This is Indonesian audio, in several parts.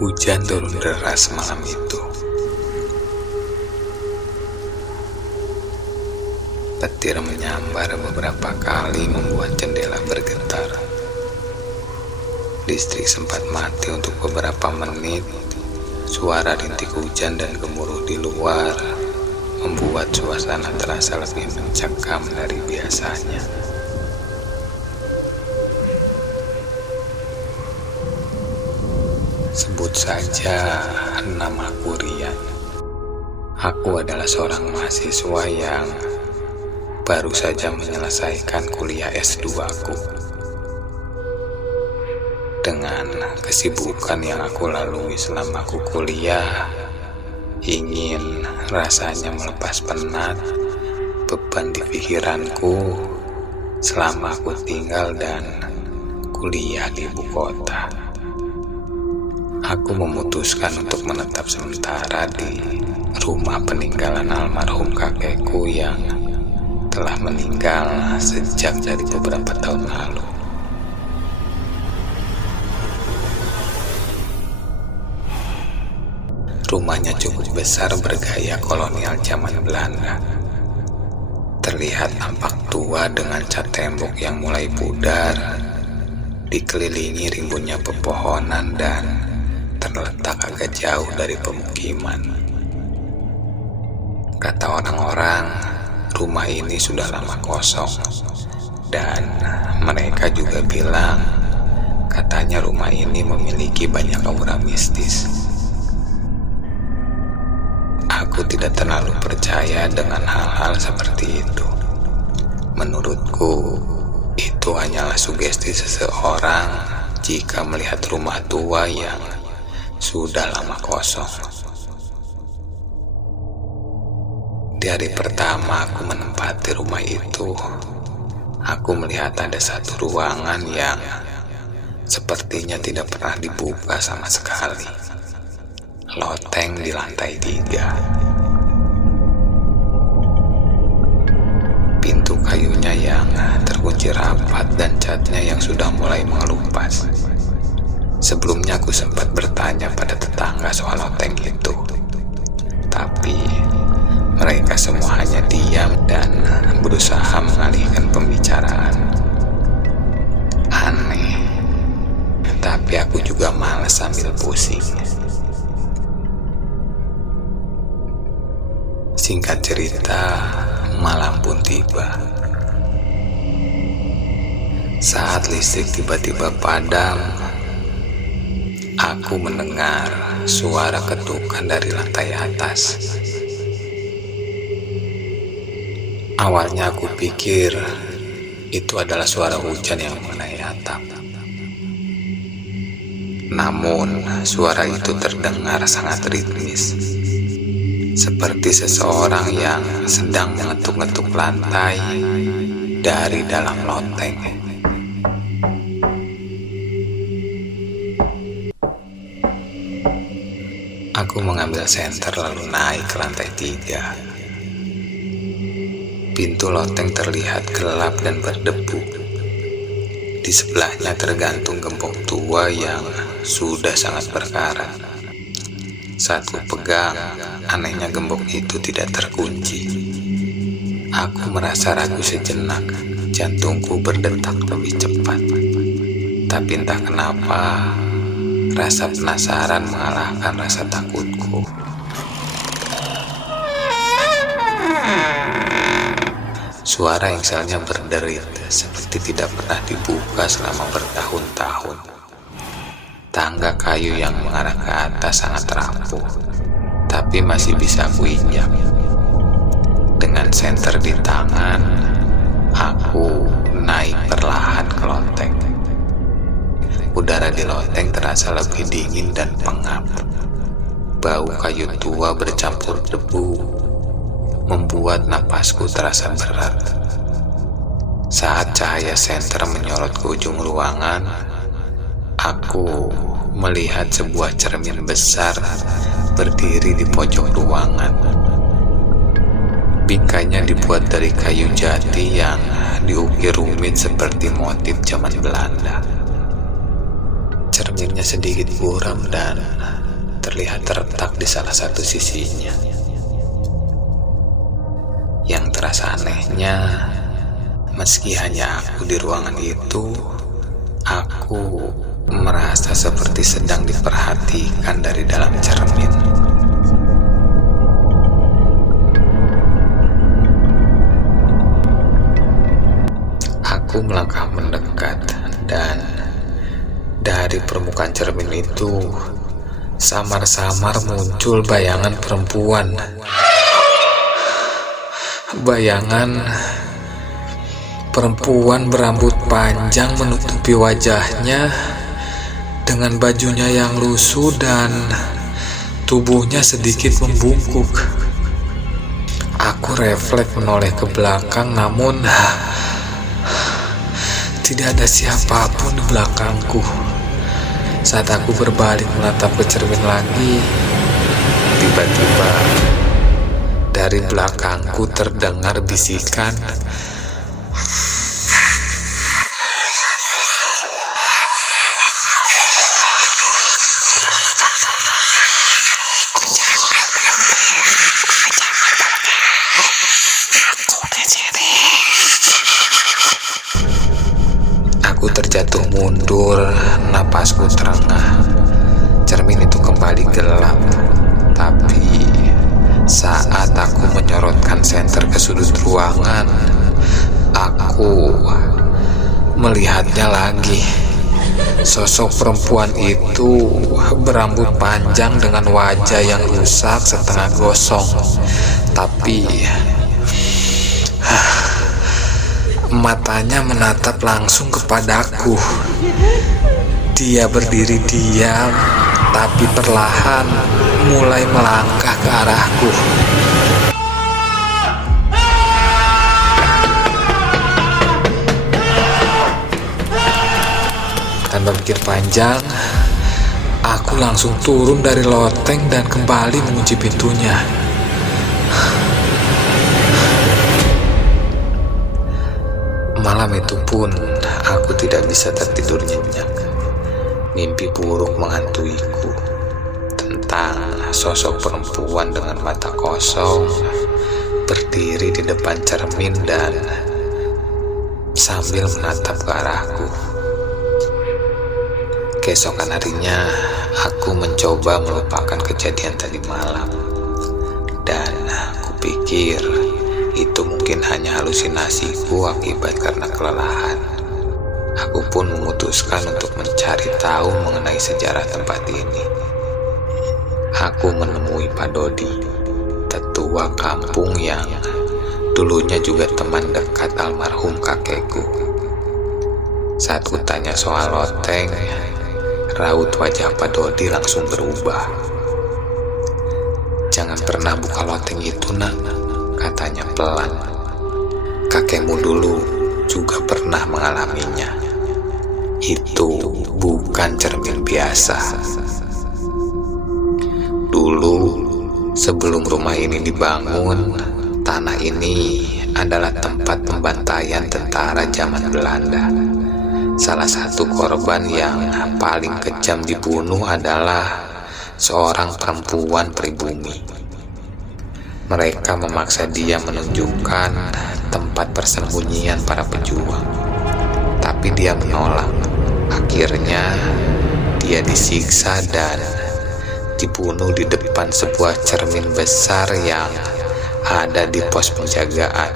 Hujan turun deras malam itu. Petir menyambar beberapa kali membuat jendela bergetar. Listrik sempat mati untuk beberapa menit. Suara rintik hujan dan gemuruh di luar membuat suasana terasa lebih mencekam dari biasanya. Sebut saja namaku Rian. Aku adalah seorang mahasiswa yang baru saja menyelesaikan kuliah S2-ku. Dengan kesibukan yang aku lalui selama aku kuliah, ingin rasanya melepas penat, beban di pikiranku selama aku tinggal dan kuliah di ibu kota. Aku memutuskan untuk menetap sementara di rumah peninggalan almarhum kakekku yang telah meninggal sejak dari beberapa tahun lalu. Rumahnya cukup besar bergaya kolonial zaman Belanda. Terlihat tampak tua dengan cat tembok yang mulai pudar, dikelilingi rimbunnya pepohonan dan terletak agak jauh dari pemukiman. Kata orang-orang, rumah ini sudah lama kosong, dan mereka juga bilang katanya rumah ini memiliki banyak aura mistis. Aku tidak terlalu percaya dengan hal-hal seperti itu. Menurutku, itu hanyalah sugesti seseorang jika melihat rumah tua yang sudah lama kosong. Di hari pertama aku menempati rumah itu, aku melihat ada satu ruangan yang sepertinya tidak pernah dibuka sama sekali. Loteng di lantai 3. Pintu kayunya yang terkunci rapat dan catnya yang sudah mulai mengelupas. Sebelumnya aku sempat bertanya pada tetangga soal loteng itu, tapi mereka semua hanya diam dan berusaha mengalihkan pembicaraan. Aneh, tapi aku juga malas sambil pusing. Singkat cerita, malam pun tiba. Saat listrik tiba-tiba padam, aku mendengar suara ketukan dari lantai atas. Awalnya aku pikir itu adalah suara hujan yang mengenai atap. Namun, suara itu terdengar sangat ritmis, seperti seseorang yang sedang mengetuk-ngetuk lantai dari dalam loteng. Aku mengambil senter lalu naik ke lantai 3. Pintu loteng terlihat gelap dan berdebu. Di sebelahnya tergantung gembok tua yang sudah sangat berkarat. Saat ku pegang, anehnya gembok itu tidak terkunci. Aku merasa ragu sejenak, jantungku berdetak lebih cepat. Tapi entah kenapa, rasa penasaran mengalahkan rasa takutku. Suara yang selnya berderit seperti tidak pernah dibuka selama bertahun-tahun. Tangga kayu yang mengarah ke atas sangat rapuh, tapi masih bisa aku injak. Dengan senter di tangan, aku naik perlahan ke loteng. Udara di loteng terasa lebih dingin dan pengap. Bau kayu tua bercampur debu membuat napasku terasa berat. Saat cahaya senter menyorot ke ujung ruangan, aku melihat sebuah cermin besar berdiri di pojok ruangan. Bingkainya dibuat dari kayu jati yang diukir rumit seperti motif zaman Belanda. Cerminnya sedikit buram dan terlihat terletak di salah satu sisinya. Yang terasa anehnya, meski hanya aku di ruangan itu, aku merasa seperti sedang diperhatikan dari dalam cermin. Aku melangkah mendekat dan dari permukaan cermin itu samar-samar muncul bayangan perempuan. Bayangan perempuan berambut panjang menutupi wajahnya dengan bajunya yang lusuh dan tubuhnya sedikit membungkuk. Aku refleks menoleh ke belakang, namun tidak ada siapapun di belakangku. Saat aku berbalik menatap ke cermin lagi, tiba-tiba dari belakangku terdengar bisikan. Aku terjatuh mundur, napasku terengah. Cermin itu kembali gelap, tapi saat aku menyorotkan senter ke sudut ruangan, aku melihatnya lagi. Sosok perempuan itu berambut panjang dengan wajah yang rusak setengah gosong, tapi matanya menatap langsung kepadaku. Dia berdiri diam, tapi perlahan mulai melangkah ke arahku. Tanpa pikir panjang, aku langsung turun dari loteng dan kembali mengunci pintunya. Malam itu pun aku tidak bisa tertidur nyenyak. Mimpi buruk menghantuiku tentang sosok perempuan dengan mata kosong berdiri di depan cermin dan sambil menatap ke arahku. Keesokan harinya aku mencoba melupakan kejadian tadi malam, dan kupikir itu mungkin hanya halusinasiku akibat karena kelelahan. Aku pun memutuskan untuk mencari tahu mengenai sejarah tempat ini. Aku menemui Pak Dodi, tetua kampung yang dulunya juga teman dekat almarhum kakekku. Saat kutanya soal loteng, raut wajah Pak Dodi langsung berubah. "Jangan pernah buka loteng itu, nak," katanya pelan. "Kakekmu dulu juga pernah mengalaminya. Itu bukan cermin biasa. Dulu, sebelum rumah ini dibangun, tanah ini adalah tempat pembantaian tentara zaman Belanda. Salah satu korban yang paling kejam dibunuh adalah seorang perempuan pribumi. Mereka memaksa dia menunjukkan tempat persembunyian para pejuang, tapi dia menolak. Akhirnya dia disiksa dan dibunuh di depan sebuah cermin besar yang ada di pos penjagaan.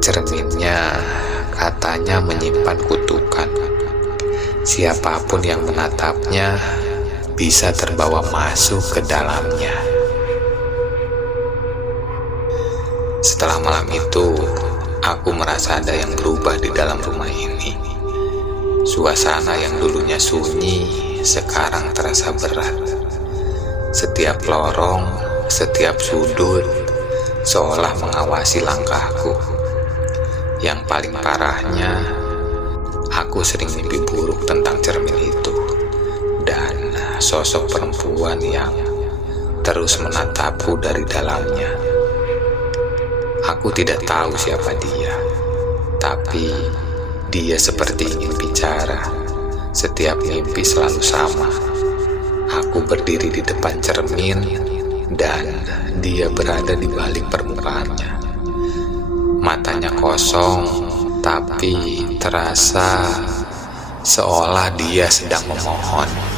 Cerminnya katanya menyimpan kutukan. Siapapun yang menatapnya bisa terbawa masuk ke dalamnya." Setelah malam itu, aku merasa ada yang berubah di dalam rumah ini. Suasana yang dulunya sunyi sekarang terasa berat. Setiap lorong, setiap sudut seolah mengawasi langkahku. Yang paling parahnya, aku sering mimpi buruk tentang cermin itu dan sosok perempuan yang terus menatapku dari dalamnya. Aku tidak tahu siapa dia, tapi dia seperti ingin bicara, Setiap mimpi selalu sama. Aku berdiri di depan cermin dan dia berada di balik permukaannya. Matanya kosong, tapi terasa seolah dia sedang memohon.